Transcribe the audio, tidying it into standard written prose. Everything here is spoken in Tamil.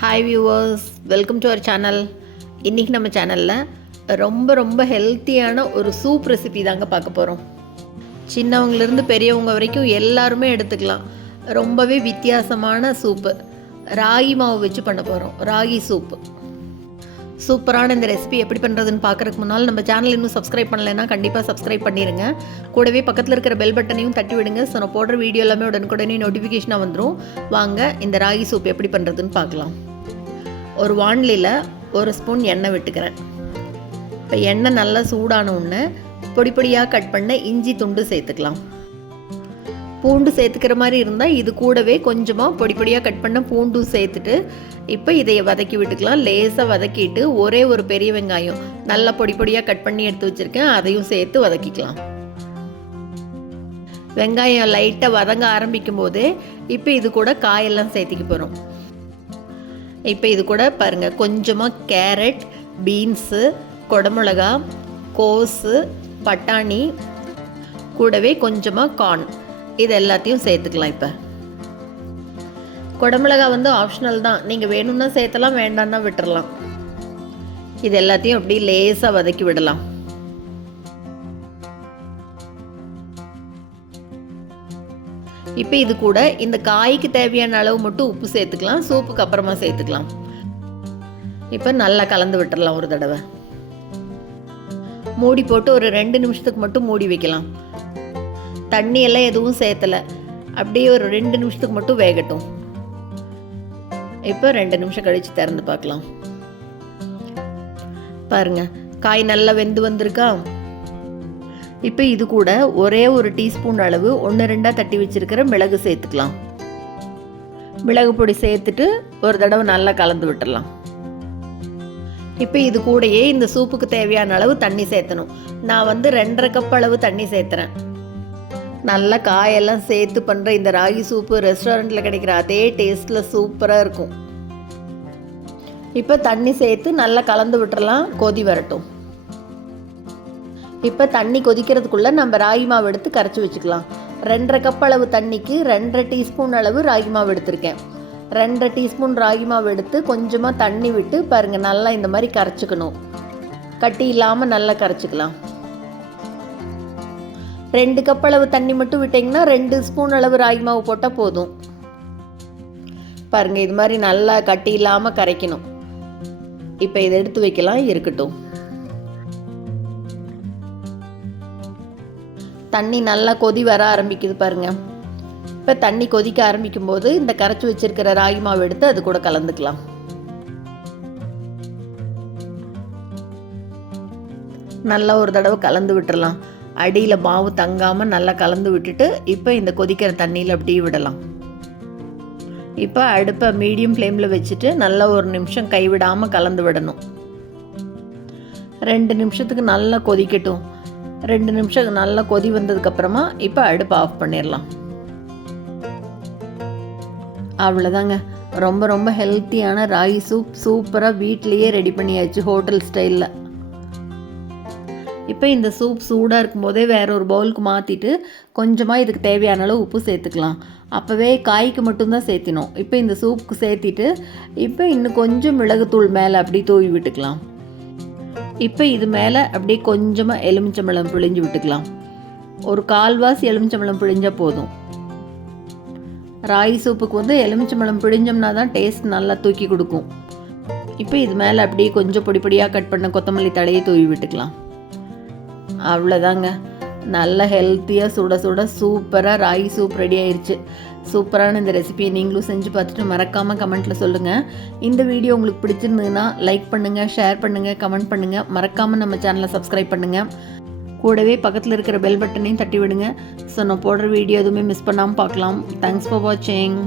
Hi viewers, welcome to our channel. இன்றைக்கி நம்ம சேனலில் ரொம்ப ஹெல்த்தியான ஒரு சூப் ரெசிபி தாங்க பார்க்க போகிறோம். சின்னவங்கலேருந்து பெரியவங்க வரைக்கும் எல்லாருமே எடுத்துக்கலாம். ரொம்பவே வித்தியாசமான சூப்பு, ராகி மாவு வச்சு பண்ண போகிறோம். ராகி சூப்பு சூப்பரான இந்த ரெசிபி எப்படி பண்ணுறதுன்னு பார்க்குறதுக்கு முன்னால் நம்ம சேனல் இன்னும் சப்ஸ்கிரைப் பண்ணலைன்னா கண்டிப்பாக சப்ஸ்கிரைப் பண்ணிடுங்க. கூடவே பக்கத்தில் இருக்கிற பெல் பட்டனையும் தட்டி விடுங்க. ஸோ நான் போடுற வீடியோ எல்லாமே உடனுக்குடனே நோட்டிஃபிகேஷனாக வந்துடும். வாங்க இந்த ராகி சூப் எப்படி பண்ணுறதுன்னு பார்க்கலாம். ஒரு வாணலியில் 1 ஸ்பூன் எண்ணெய் விட்டுக்கிறேன். இப்போ எண்ணெய் நல்லா சூடான உடனே பொடி பொடியாக கட் பண்ண இஞ்சி துண்டு சேர்த்துக்கலாம். பூண்டு சேர்த்துக்கிற மாதிரி இருந்தால் இது கூடவே கொஞ்சமாக பொடி பொடியாக கட் பண்ண பூண்டும் சேர்த்துட்டு இப்போ இதை வதக்கி விட்டுக்கலாம். லேசாக வதக்கிட்டு ஒரே ஒரு பெரிய வெங்காயம் நல்லா பொடி பொடியாக கட் பண்ணி எடுத்து வச்சுருக்கேன், அதையும் சேர்த்து வதக்கிக்கலாம். வெங்காயம் லைட்டாக வதங்க ஆரம்பிக்கும் போதே இப்போ இது கூட காயெல்லாம் சேர்த்திக்க போகிறோம். இப்போ இது கூட பாருங்கள், கொஞ்சமாக கேரட், பீன்ஸு, கொடமிளகா, கோஸு, பட்டாணி, கூடவே கொஞ்சமாக கார்ன், இது எல்லாத்தையும் சேர்த்துக்கலாம். இப்போ கொடமிளகா ஆப்ஷனல் தான், நீங்கள் வேணும்னா சேர்த்தலாம், வேண்டாம்னா விட்டுறலாம். இது எல்லாத்தையும் அப்படி லேசாக வதக்கி விடலாம். இப்போ இது கூட இந்த காய்க்கு தேவையான அளவு மட்டும் உப்பு சேர்த்துக்கலாம், சூப்புக்கு அப்புறமா சேர்த்துக்கலாம். இப்போ நல்லா கலந்து விட்டுறலாம். ஒரு தடவை மூடி போட்டு ஒரு 2 நிமிஷத்துக்கு மட்டும் மூடி வைக்கலாம். தண்ணி எல்லாம் எதுவும் சேர்த்தலை, அப்படியே ஒரு 2 நிமிஷத்துக்கு மட்டும் வேகட்டும். இப்போ 2 நிமிஷம் கழித்து திறந்து பார்க்கலாம். பாருங்க, காய் நல்லா வெந்து வந்திருக்கா. இப்போ இது கூட ஒரே ஒரு டீஸ்பூன் அளவு 1-2 தட்டி வச்சிருக்கிற மிளகு சேர்த்துக்கலாம். மிளகு பொடி சேர்த்துட்டு ஒரு தடவை நல்லா கலந்து விட்டுடலாம். இப்போ இது கூடயே இந்த சூப்புக்கு தேவையான அளவு தண்ணி சேர்த்தணும். நான் 2.5 கப் அளவு தண்ணி சேர்த்துறேன். நல்ல காயெல்லாம் சேர்த்து பண்ணுற இந்த ராகி சூப்பு ரெஸ்டாரண்ட்டில் கிடைக்கிற அதே டேஸ்ட்டில் சூப்பராக இருக்கும். இப்போ தண்ணி சேர்த்து நல்லா கலந்து விட்டுறலாம், கொதி வரட்டும். இப்போ தண்ணி கொதிக்கிறதுக்குள்ளே நம்ம ராகி மாவு எடுத்து கரைச்சி வச்சுக்கலாம். 2.5 கப் அளவு தண்ணிக்கு 2.5 டீஸ்பூன் அளவு ராகி மாவு எடுத்திருக்கேன். 2.5 டீஸ்பூன் ராகி மாவு எடுத்து கொஞ்சமாக தண்ணி விட்டு பாருங்கள், நல்லா இந்த மாதிரி கரைச்சிக்கணும். கட்டி இல்லாமல் நல்லா கரைச்சிக்கலாம். 2 கப் அளவு தண்ணி மட்டும் விட்டிங்கன்னா 2 ஸ்பூன் அளவு ராகி மாவு போட்டால் போதும். பாருங்கள், இது மாதிரி நல்லா கட்டி இல்லாமல் கரைக்கணும். இப்போ இதை எடுத்து வைக்கலாம், இருக்கட்டும். தண்ணி நல்லா கொதி வர ஆரம்பிக்குது பாருங்கள். இப்போ தண்ணி கொதிக்க ஆரம்பிக்கும் போது இந்த கரைச்சி வச்சிருக்கிற ராகி மாவு எடுத்து அது கூட கலந்துக்கலாம். நல்லா ஒரு தடவை கலந்து விட்டுறலாம். அடியில் மாவு தங்காமல் நல்லா கலந்து விட்டுட்டு இப்போ இந்த கொதிக்கிற தண்ணியில் அப்படியே விடலாம். இப்போ அடுப்பை மீடியம் ஃப்ளேமில் வச்சுட்டு நல்லா 1 நிமிஷம் கைவிடாமல் கலந்து விடணும். 2 நிமிஷத்துக்கு நல்லா கொதிக்கட்டும். 2 நிமிஷம் நல்லா கொதி வந்ததுக்கப்புறமா இப்போ அடுப்பை ஆஃப் பண்ணிடலாம். அவ்வளோதாங்க, ரொம்ப ஹெல்த்தியான ராகி சூப் சூப்பராக வீட்லேயே ரெடி பண்ணியாச்சு, ஹோட்டல் ஸ்டைலில். இப்போ இந்த சூப் சூடாக இருக்கும் போதே வேற ஒரு பவுலுக்கு மாற்றிட்டு கொஞ்சமாக இதுக்கு தேவையான அளவு உப்பு சேர்த்துக்கலாம். அப்போவே காய்க்கு மட்டும்தான் சேர்த்தினோம். இப்போ இந்த சூப்புக்கு சேர்த்திட்டு இப்போ இன்னும் கொஞ்சம் மிளகுத்தூள் மேலே அப்படி தூவி விட்டுக்கலாம். இப்போ இது மேலே அப்படியே கொஞ்சமாக எலுமிச்சம்பழம் பிழிஞ்சு விட்டுக்கலாம். ஒரு 1/4 எலுமிச்சம்பழம் பிழிஞ்சால் போதும். ராகி சூப்புக்கு எலுமிச்சம்பழம் பிழிஞ்சோம்னா தான் டேஸ்ட் நல்லா தூக்கி கொடுக்கும். இப்போ இது மேலே அப்படியே கொஞ்சம் பொடி பொடியாக கட் பண்ண கொத்தமல்லி தழையை தூவி விட்டுக்கலாம். அவ்வளோதாங்க, நல்ல ஹெல்த்தியாக சுட சுட சூப்பராக ராகி சூப் ரெடி ஆயிடுச்சு. சூப்பரான இந்த ரெசிபியை நீங்களும் செஞ்சு பார்த்துட்டு மறக்காமல் கமெண்ட்டில் சொல்லுங்கள். இந்த வீடியோ உங்களுக்கு பிடிச்சிருந்ததுன்னா லைக் பண்ணுங்கள், ஷேர் பண்ணுங்கள், கமெண்ட் பண்ணுங்கள். மறக்காமல் நம்ம சேனலை சப்ஸ்கிரைப் பண்ணுங்கள். கூடவே பக்கத்தில் இருக்கிற பெல் பட்டனையும் தட்டி விடுங்க. ஸோ நான் போடுற வீடியோ எதுவுமே மிஸ் பண்ணாமல் பார்க்கலாம். தேங்க்ஸ் ஃபார் வாட்சிங்.